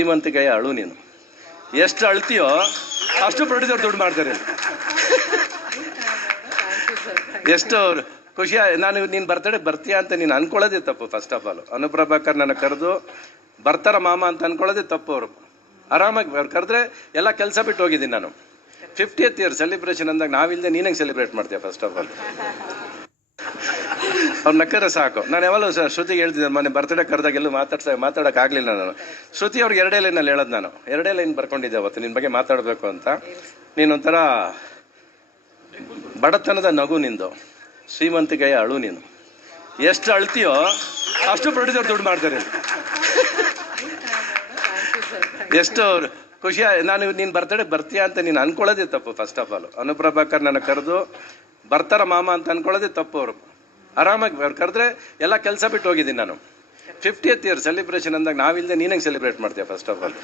ಶ್ರೀಮಂತಿಕೆಯ ಅಳು ನೀನು. ಎಷ್ಟು ಅಳ್ತೀಯೋ ಅಷ್ಟು ಪ್ರೊಡ್ಯೂಸರ್ ದುಡ್ಡು ಮಾಡ್ತಾರೆ. ಎಷ್ಟು ಖುಷಿ. ನಾನು ನೀನು ಬರ್ತಡೇ ಬರ್ತೀಯಾ ಅಂತ ನೀನು ಅನ್ಕೊಳ್ಳೋದೇ ತಪ್ಪು. ಫಸ್ಟ್ ಆಫ್ ಆಲ್ ಅನುಪ್ರಭಾಕರ್ ನನ್ನ ಕರೆದು ಬರ್ತಾರ ಮಾಮ ಅಂತ ಅನ್ಕೊಳ್ಳೋದೇ ತಪ್ಪು. ಅವರು ಆರಾಮಾಗಿ ಅವ್ರು ಕರೆದ್ರೆ ಎಲ್ಲ ಕೆಲಸ ಬಿಟ್ಟು ಹೋಗಿದ್ದೀನಿ ನಾನು. 50th ಇಯರ್ ಸೆಲೆಬ್ರೇಷನ್ ಅಂದಾಗ ನಾವಿಲ್ಲದೆ ನೀನಂಗೆ ಸೆಲೆಬ್ರೇಟ್ ಮಾಡ್ತೀಯ. ಫಸ್ಟ್ ಆಫ್ ಆಲ್ ಅವ್ರು ನಕ್ಕರೆ ಸಾಕು. ನಾನು ಯಾವಾಗಲೂ ಶ್ರುತಿಗೆ ಹೇಳ್ತಿದ್ದೆ, ಮೊನ್ನೆ ಬರ್ತಡೇ ಕರೆದಾಗೆಲ್ಲೂ ಮಾತಾಡೋಕ್ಕಾಗಲಿಲ್ಲ ನಾನು. ಶ್ರುತಿ ಅವ್ರಿಗೆ 2 ಲೈನಲ್ಲಿ ಹೇಳೋದು ನಾನು. 2 ಲೈನ್ ಬರ್ಕೊಂಡಿದ್ದೆ ಅವತ್ತು ನಿನ್ನ ಬಗ್ಗೆ ಮಾತಾಡಬೇಕು ಅಂತ. ನೀನೊಂಥರ ಬಡತನದ ನಗು ನಿಂದು, ಶ್ರೀಮಂತಿಕೆಯ ಅಳು ನೀನು. ಎಷ್ಟು ಅಳ್ತೀಯೋ ಅಷ್ಟು ಪ್ರೊಡ್ಯೂಸರ್ ದುಡ್ಡು ಮಾಡ್ತಾರೆ. ಎಷ್ಟು ಖುಷಿ. ನಾನು ನೀನು ಬರ್ತಡೇ ಬರ್ತೀಯಾ ಅಂತ ನೀನು ಅನ್ಕೊಳ್ಳೋದೇ ತಪ್ಪು. ಫಸ್ಟ್ ಆಫ್ ಆಲ್ ಅನುಪ್ರಭಾಕರ್ ನನ್ನ ಕರೆದು ಬರ್ತಾರ ಮಾಮ ಅಂತ ಅನ್ಕೊಳ್ಳೋದೇ ತಪ್ಪು. ಅವರು ಆರಾಮಾಗಿ ಅವ್ರು ಕರೆದ್ರೆ ಎಲ್ಲ ಕೆಲಸ ಬಿಟ್ಟು ಹೋಗಿದ್ದೀನಿ ನಾನು. 50th ಇಯರ್ ಸೆಲೆಬ್ರೇಷನ್ ಅಂದಾಗ ನಾವಿಲ್ಲದೆ ನೀನಂಗೆ ಸೆಲೆಬ್ರೇಟ್ ಮಾಡ್ತೀಯ. First of all